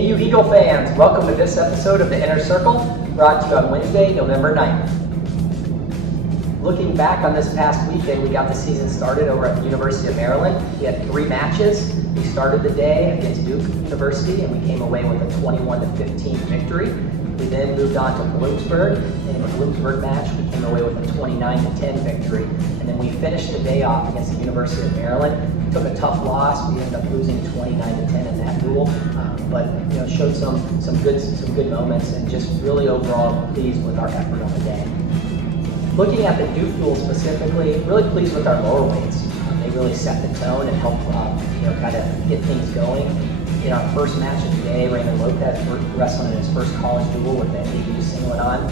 Hey you Eagle fans, welcome to this episode of the Inner Circle, brought to you on Wednesday, November 9th. Looking back on this past weekend, we got the season started over at the University of Maryland. We had 3 matches. We started the day against Duke University and we came away with a 21-15 victory. We then moved on to Bloomsburg, and in the Bloomsburg match, we came away with a 29-10 victory. And then we finished the day off against the University of Maryland. We took a tough loss. We ended up losing 29-10 in that duel, but showed some good moments, and just really overall pleased with our effort on the day. Looking at the Duke duel specifically, really pleased with our lower weights. They really set the tone and helped kind of get things going. In our first match of the day, Raymond Lopez wrestling in his first college duel with that AU singlet on,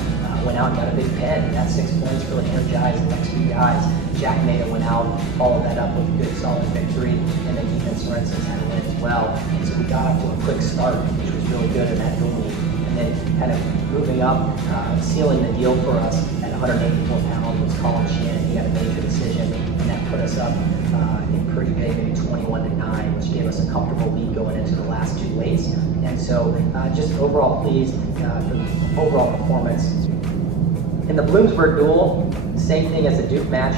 went out and got a big pin. And that 6 points really energized the next 2 guys. Jack Maida went out, followed that up with a good solid victory, and then Ethan Sorensen's had a win as well. And so we got off to a quick start, which was really good in that duel meet. And then kind of moving up, sealing the deal for us at 184 pounds was Colin Shannon. He had a major decision, and that put us up in pretty big, maybe 21-9, which gave us a comfortable lead going into the last 2 weights. And so just overall pleased for the overall performance. In the Bloomsburg duel, same thing as the Duke match.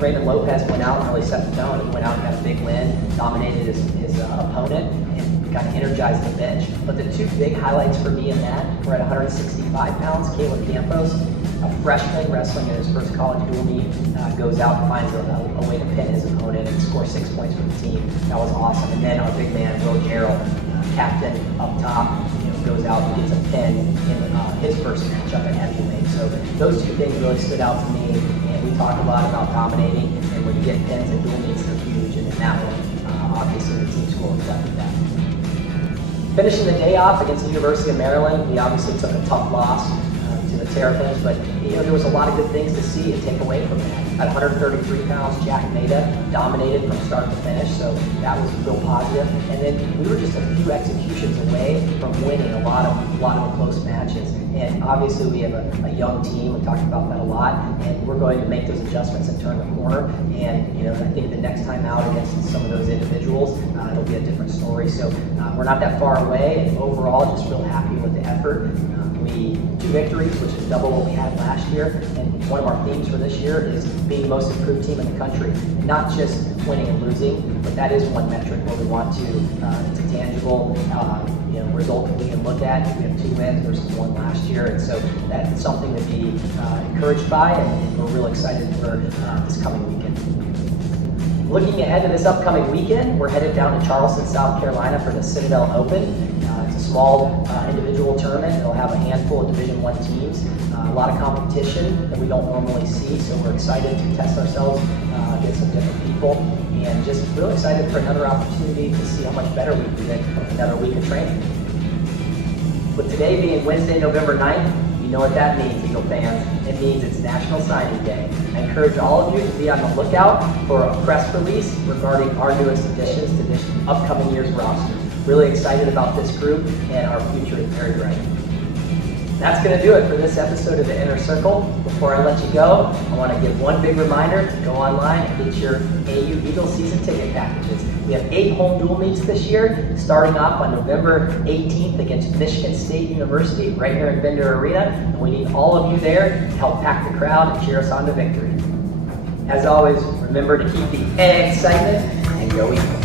Raymond Lopez went out and really set the tone. He went out and got a big win, dominated his opponent, and kind of energized the bench. But the 2 big highlights for me in that were at 165 pounds, Caleb Campos, a freshman wrestling in his first college dual meet, goes out and finds a way to pin his opponent and score 6 points for the team. That was awesome. And then our big man, Will Gerald, captain up top, goes out and gets a pin in his first matchup at heavyweight. So those 2 things really stood out to me, and we talk a lot about dominating, and when you get pins in dual meets, they're huge, and in that one, obviously the team score reflected that. Finishing the day off against the University of Maryland, we obviously took a tough loss to the Terrapins, but there was a lot of good things to see and take away from that. At 133 pounds, Jack Maida dominated from start to finish, so that was real positive. And then we were just a few executions away from winning a lot of close matches. And obviously we have a young team. We talked about that a lot, and we're going to make those adjustments and turn the corner. And I think the next time out against some of those individuals, it'll be a different story. So we're not that far away, and overall, just real happy with the effort. 2 victories, which is double what we had last year, and one of our themes for this year is being the most improved team in the country. Not just winning and losing, but that is one metric where we want to, it's a tangible result that we can look at. We have 2 wins versus 1 last year, and so that's something to be encouraged by, and we're real excited for this coming weekend. Looking ahead to this upcoming weekend, we're headed down to Charleston, South Carolina for the Citadel Open. It's a small individual tournament. It'll have a handful of Division I teams, a lot of competition that we don't normally see, so we're excited to test ourselves against some different people, and just really excited for another opportunity to see how much better we can get with another week of training. With today being Wednesday, November 9th, you know what that means, Eagle fans. It means it's National Signing Day. I encourage all of you to be on the lookout for a press release regarding our newest additions to this upcoming year's roster. Really excited about this group, and our future is very bright. That's going to do it for this episode of the Inner Circle. Before I let you go, I want to give one big reminder to go online and get your AU Eagle season ticket packages. We have 8 home dual meets this year, starting off on November 18th against Michigan State University right here in Bender Arena, and we need all of you there to help pack the crowd and cheer us on to victory. As always, remember to keep the excitement and go Eagles.